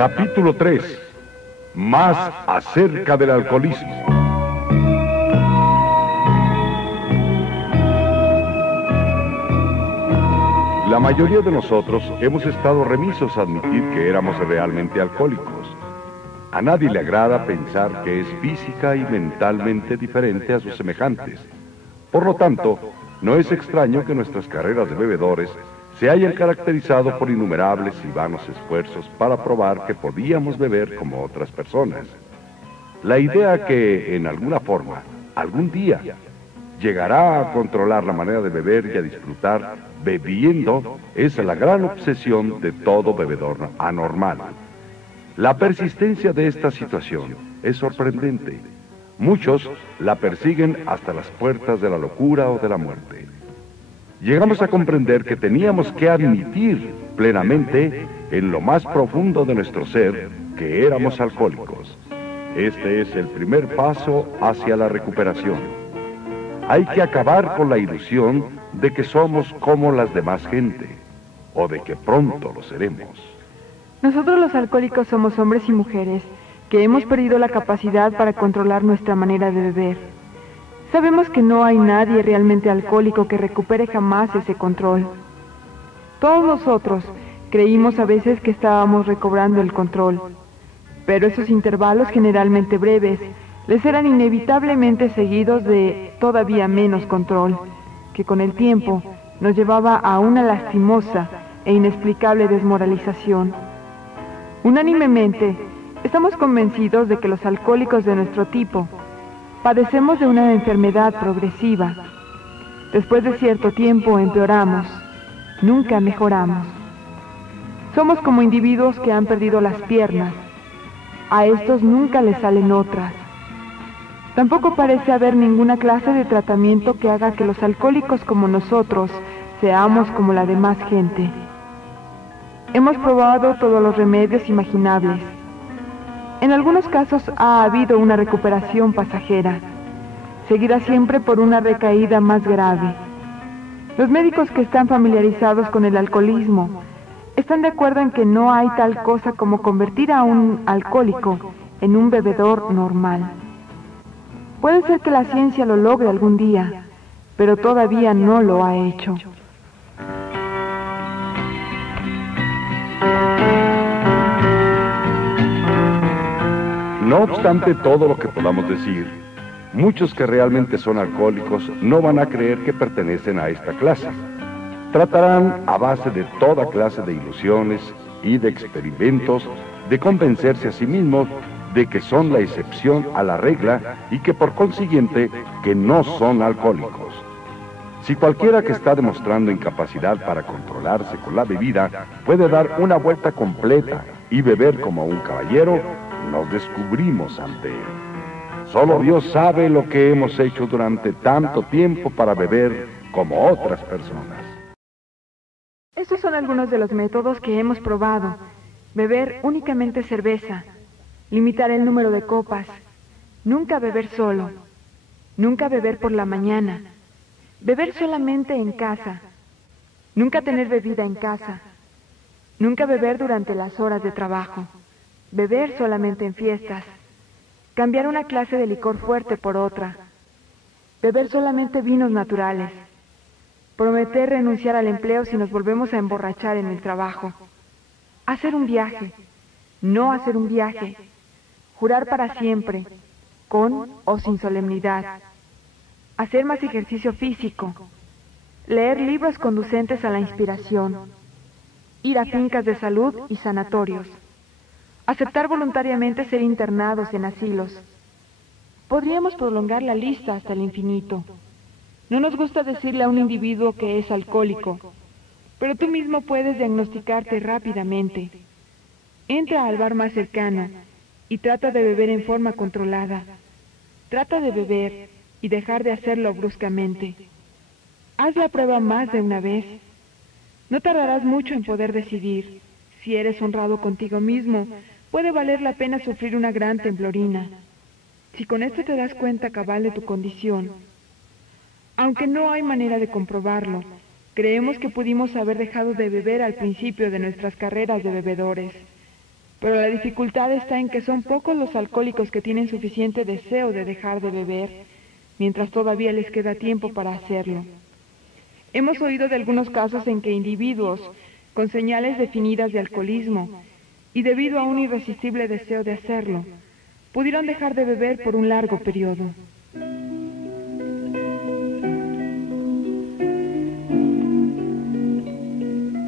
Capítulo 3. Más acerca del alcoholismo. La mayoría de nosotros hemos estado remisos a admitir que éramos realmente alcohólicos. A nadie le agrada pensar que es física y mentalmente diferente a sus semejantes. Por lo tanto, no es extraño que nuestras carreras de bebedores se hayan caracterizado por innumerables y vanos esfuerzos para probar que podíamos beber como otras personas. La idea que, en alguna forma, algún día, llegará a controlar la manera de beber y a disfrutar bebiendo es la gran obsesión de todo bebedor anormal. La persistencia de esta situación es sorprendente. Muchos la persiguen hasta las puertas de la locura o de la muerte. Llegamos a comprender que teníamos que admitir plenamente en lo más profundo de nuestro ser que éramos alcohólicos. Este es el primer paso hacia la recuperación. Hay que acabar con la ilusión de que somos como las demás gente, o de que pronto lo seremos. Nosotros los alcohólicos somos hombres y mujeres que hemos perdido la capacidad para controlar nuestra manera de beber. Sabemos que no hay nadie realmente alcohólico que recupere jamás ese control. Todos nosotros creímos a veces que estábamos recobrando el control, pero esos intervalos generalmente breves les eran inevitablemente seguidos de todavía menos control, que con el tiempo nos llevaba a una lastimosa e inexplicable desmoralización. Unánimemente, estamos convencidos de que los alcohólicos de nuestro tipo padecemos de una enfermedad progresiva. Después de cierto tiempo empeoramos, nunca mejoramos. Somos como individuos que han perdido las piernas. A estos nunca les salen otras. Tampoco parece haber ninguna clase de tratamiento que haga que los alcohólicos como nosotros seamos como la demás gente. Hemos probado todos los remedios imaginables. En algunos casos ha habido una recuperación pasajera, seguida siempre por una recaída más grave. Los médicos que están familiarizados con el alcoholismo están de acuerdo en que no hay tal cosa como convertir a un alcohólico en un bebedor normal. Puede ser que la ciencia lo logre algún día, pero todavía no lo ha hecho. No obstante todo lo que podamos decir, muchos que realmente son alcohólicos no van a creer que pertenecen a esta clase. Tratarán a base de toda clase de ilusiones y de experimentos de convencerse a sí mismos de que son la excepción a la regla y que por consiguiente que no son alcohólicos. Si cualquiera que está demostrando incapacidad para controlarse con la bebida puede dar una vuelta completa y beber como un caballero, nos descubrimos ante él. Solo Dios sabe lo que hemos hecho durante tanto tiempo para beber como otras personas. Estos son algunos de los métodos que hemos probado. Beber únicamente cerveza, limitar el número de copas, nunca beber solo, nunca beber por la mañana, beber solamente en casa, nunca tener bebida en casa, nunca beber durante las horas de trabajo, beber solamente en fiestas, cambiar una clase de licor fuerte por otra, beber solamente vinos naturales, prometer renunciar al empleo si nos volvemos a emborrachar en el trabajo, hacer un viaje, no hacer un viaje, jurar para siempre, con o sin solemnidad, hacer más ejercicio físico, leer libros conducentes a la inspiración, ir a fincas de salud y sanatorios, aceptar voluntariamente ser internados en asilos. Podríamos prolongar la lista hasta el infinito. No nos gusta decirle a un individuo que es alcohólico, pero tú mismo puedes diagnosticarte rápidamente. Entra al bar más cercano y trata de beber en forma controlada. Trata de beber y dejar de hacerlo bruscamente. Haz la prueba más de una vez. No tardarás mucho en poder decidir. Si eres honrado contigo mismo, puede valer la pena sufrir una gran temblorina. Si con esto te das cuenta cabal de tu condición, aunque no hay manera de comprobarlo, creemos que pudimos haber dejado de beber al principio de nuestras carreras de bebedores. Pero la dificultad está en que son pocos los alcohólicos que tienen suficiente deseo de dejar de beber, mientras todavía les queda tiempo para hacerlo. Hemos oído de algunos casos en que individuos con señales definidas de alcoholismo y debido a un irresistible deseo de hacerlo, pudieron dejar de beber por un largo periodo.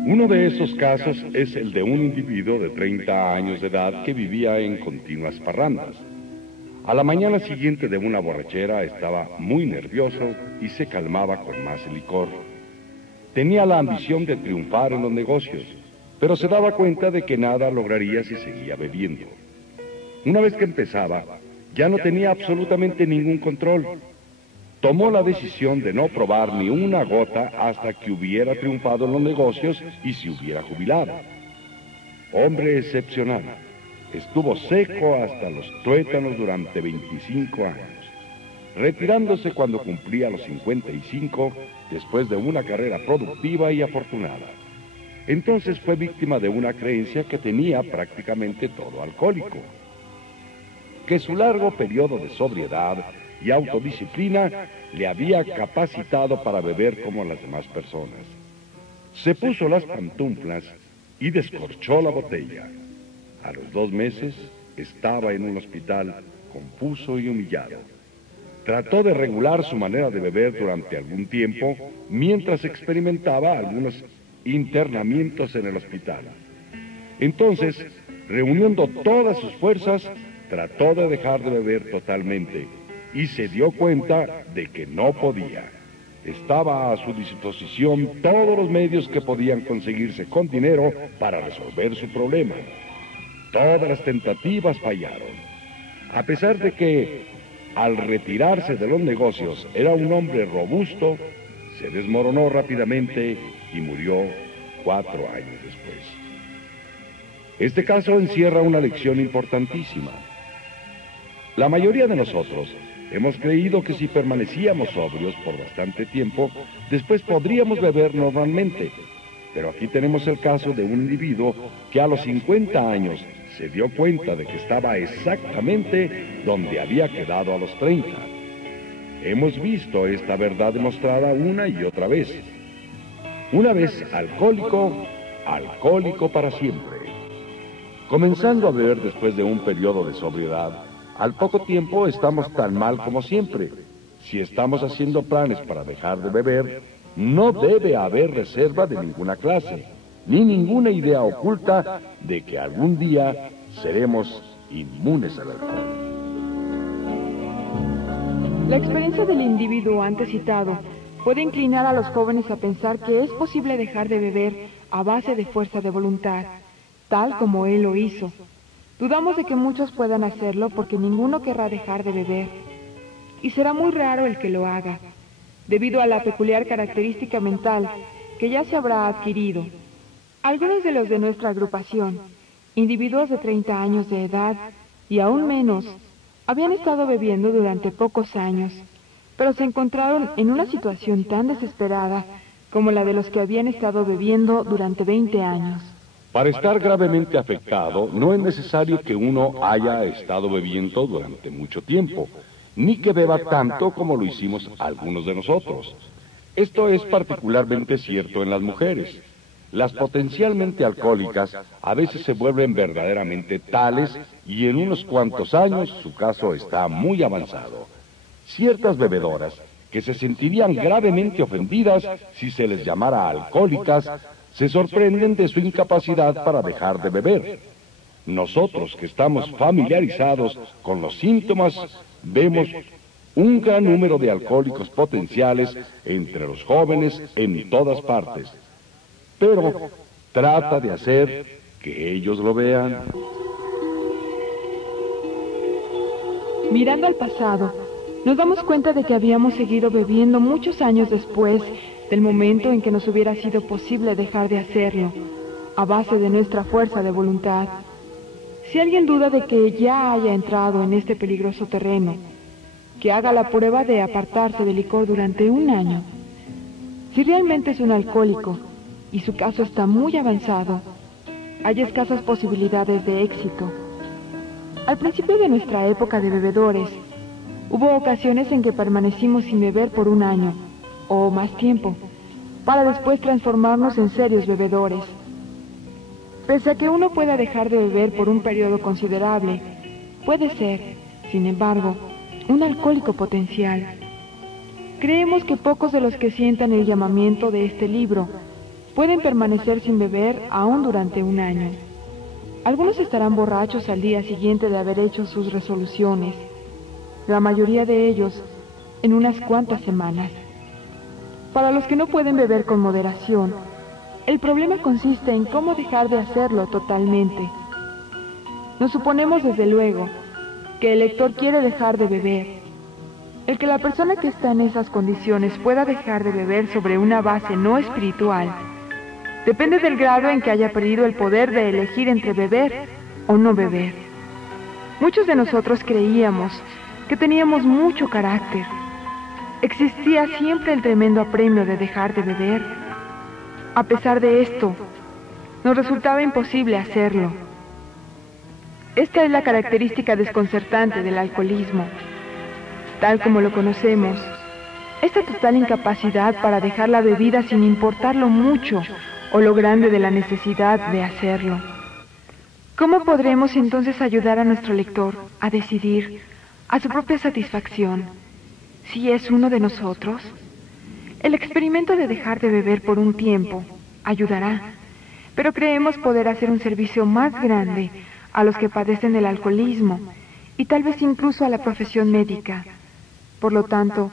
Uno de esos casos es el de un individuo de 30 años de edad que vivía en continuas parrandas. A la mañana siguiente de una borrachera estaba muy nervioso y se calmaba con más licor. Tenía la ambición de triunfar en los negocios, pero se daba cuenta de que nada lograría si seguía bebiendo. Una vez que empezaba, ya no tenía absolutamente ningún control. Tomó la decisión de no probar ni una gota hasta que hubiera triunfado en los negocios y se hubiera jubilado. Hombre excepcional. Estuvo seco hasta los tuétanos durante 25 años, retirándose cuando cumplía los 55 después de una carrera productiva y afortunada. Entonces fue víctima de una creencia que tenía prácticamente todo alcohólico, que su largo periodo de sobriedad y autodisciplina le había capacitado para beber como las demás personas. Se puso las pantuflas y descorchó la botella. A los 2 meses estaba en un hospital confuso y humillado. Trató de regular su manera de beber durante algún tiempo mientras experimentaba algunos internamientos en el hospital. Entonces, reuniendo todas sus fuerzas, trató de dejar de beber totalmente y se dio cuenta de que no podía. Estaba a su disposición todos los medios que podían conseguirse con dinero para resolver su problema. Todas las tentativas fallaron. A pesar de que, al retirarse de los negocios, era un hombre robusto, se desmoronó rápidamente y murió 4 años después. Este caso encierra una lección importantísima. La mayoría de nosotros hemos creído que si permanecíamos sobrios por bastante tiempo, después podríamos beber normalmente. Pero aquí tenemos el caso de un individuo que a los 50 años se dio cuenta de que estaba exactamente donde había quedado a los 30. Hemos visto esta verdad demostrada una y otra vez. Una vez alcohólico, alcohólico para siempre. Comenzando a beber después de un periodo de sobriedad, al poco tiempo estamos tan mal como siempre. Si estamos haciendo planes para dejar de beber, no debe haber reserva de ninguna clase, ni ninguna idea oculta de que algún día seremos inmunes al alcohol. La experiencia del individuo antes citado puede inclinar a los jóvenes a pensar que es posible dejar de beber a base de fuerza de voluntad, tal como él lo hizo. Dudamos de que muchos puedan hacerlo porque ninguno querrá dejar de beber, y será muy raro el que lo haga, debido a la peculiar característica mental que ya se habrá adquirido. Algunos de los de nuestra agrupación, individuos de 30 años de edad y aún menos, habían estado bebiendo durante pocos años, pero se encontraron en una situación tan desesperada como la de los que habían estado bebiendo durante 20 años. Para estar gravemente afectado, no es necesario que uno haya estado bebiendo durante mucho tiempo, ni que beba tanto como lo hicimos algunos de nosotros. Esto es particularmente cierto en las mujeres. Las potencialmente alcohólicas a veces se vuelven verdaderamente tales y en unos cuantos años su caso está muy avanzado. Ciertas bebedoras que se sentirían gravemente ofendidas si se les llamara alcohólicas, se sorprenden de su incapacidad para dejar de beber. Nosotros que estamos familiarizados con los síntomas, vemos un gran número de alcohólicos potenciales entre los jóvenes en todas partes. Pero trata de hacer que ellos lo vean. Mirando al pasado, nos damos cuenta de que habíamos seguido bebiendo muchos años después del momento en que nos hubiera sido posible dejar de hacerlo, a base de nuestra fuerza de voluntad. Si alguien duda de que ya haya entrado en este peligroso terreno, que haga la prueba de apartarse del licor durante 1 año. Si realmente es un alcohólico y su caso está muy avanzado, hay escasas posibilidades de éxito. Al principio de nuestra época de bebedores, hubo ocasiones en que permanecimos sin beber por un año, o más tiempo, para después transformarnos en serios bebedores. Pese a que uno pueda dejar de beber por un periodo considerable, puede ser, sin embargo, un alcohólico potencial. Creemos que pocos de los que sientan el llamamiento de este libro pueden permanecer sin beber aún durante un año. Algunos estarán borrachos al día siguiente de haber hecho sus resoluciones, la mayoría de ellos en unas cuantas semanas. Para los que no pueden beber con moderación, el problema consiste en cómo dejar de hacerlo totalmente. Nos suponemos desde luego que el lector quiere dejar de beber. El que la persona que está en esas condiciones pueda dejar de beber sobre una base no espiritual depende del grado en que haya perdido el poder de elegir entre beber o no beber. Muchos de nosotros creíamos que teníamos mucho carácter. Existía siempre el tremendo apremio de dejar de beber. A pesar de esto, nos resultaba imposible hacerlo. Esta es la característica desconcertante del alcoholismo. Tal como lo conocemos, esta total incapacidad para dejar la bebida sin importar lo mucho o lo grande de la necesidad de hacerlo. ¿Cómo podremos entonces ayudar a nuestro lector a decidir, a su propia satisfacción, si es uno de nosotros? El experimento de dejar de beber por un tiempo ayudará, pero creemos poder hacer un servicio más grande a los que padecen del alcoholismo y tal vez incluso a la profesión médica. Por lo tanto,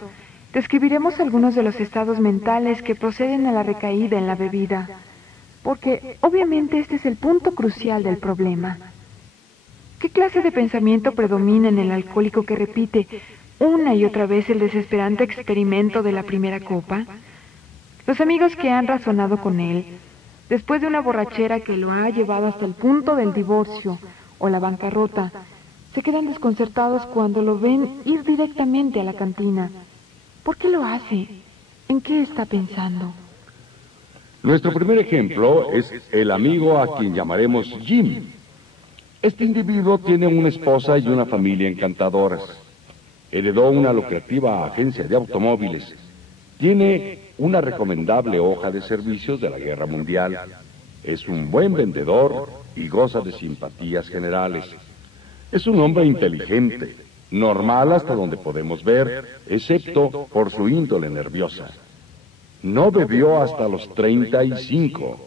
describiremos algunos de los estados mentales que proceden a la recaída en la bebida, porque obviamente este es el punto crucial del problema. ¿Qué clase de pensamiento predomina en el alcohólico que repite una y otra vez el desesperante experimento de la primera copa? Los amigos que han razonado con él, después de una borrachera que lo ha llevado hasta el punto del divorcio o la bancarrota, se quedan desconcertados cuando lo ven ir directamente a la cantina. ¿Por qué lo hace? ¿En qué está pensando? Nuestro primer ejemplo es el amigo a quien llamaremos Jim. Este individuo tiene una esposa y una familia encantadoras. Heredó una lucrativa agencia de automóviles. Tiene una recomendable hoja de servicios de la Guerra Mundial. Es un buen vendedor y goza de simpatías generales. Es un hombre inteligente, normal hasta donde podemos ver, excepto por su índole nerviosa. No bebió hasta los 35.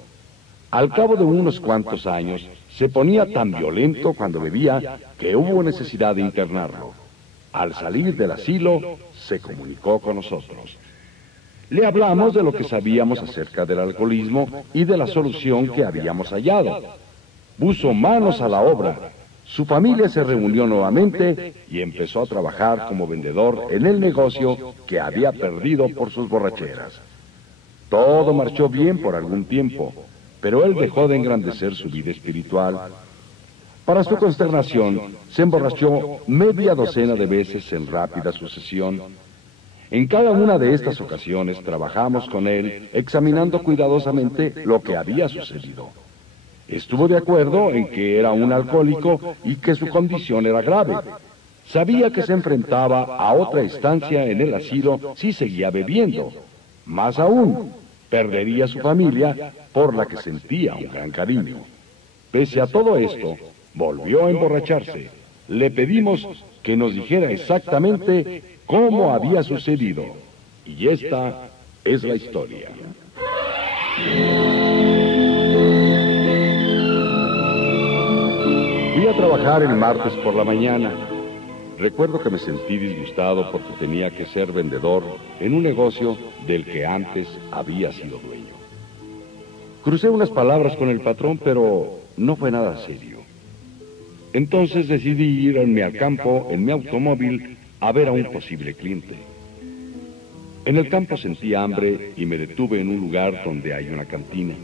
Al cabo de unos cuantos años, se ponía tan violento cuando bebía que hubo necesidad de internarlo. Al salir del asilo, se comunicó con nosotros. Le hablamos de lo que sabíamos acerca del alcoholismo y de la solución que habíamos hallado. Puso manos a la obra. Su familia se reunió nuevamente y empezó a trabajar como vendedor en el negocio que había perdido por sus borracheras. Todo marchó bien por algún tiempo, pero él dejó de engrandecer su vida espiritual. Para su consternación, se emborrachó media docena de veces en rápida sucesión. En cada una de estas ocasiones trabajamos con él, examinando cuidadosamente lo que había sucedido. Estuvo de acuerdo en que era un alcohólico y que su condición era grave. Sabía que se enfrentaba a otra estancia en el asilo si seguía bebiendo. Más aún, perdería su familia por la que sentía un gran cariño. Pese a todo esto, volvió a emborracharse. Le pedimos que nos dijera exactamente cómo había sucedido. Y esta es la historia. Fui a trabajar el martes por la mañana. Recuerdo que me sentí disgustado porque tenía que ser vendedor en un negocio del que antes había sido dueño. Crucé unas palabras con el patrón, pero no fue nada serio. Entonces decidí irme al campo en mi automóvil a ver a un posible cliente. En el campo sentí hambre y me detuve en un lugar donde hay una cantina.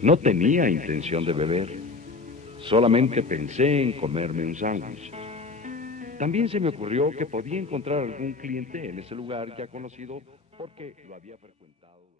No tenía intención de beber. Solamente pensé en comerme un sándwich. También se me ocurrió que podía encontrar algún cliente en ese lugar ya conocido porque lo había frecuentado.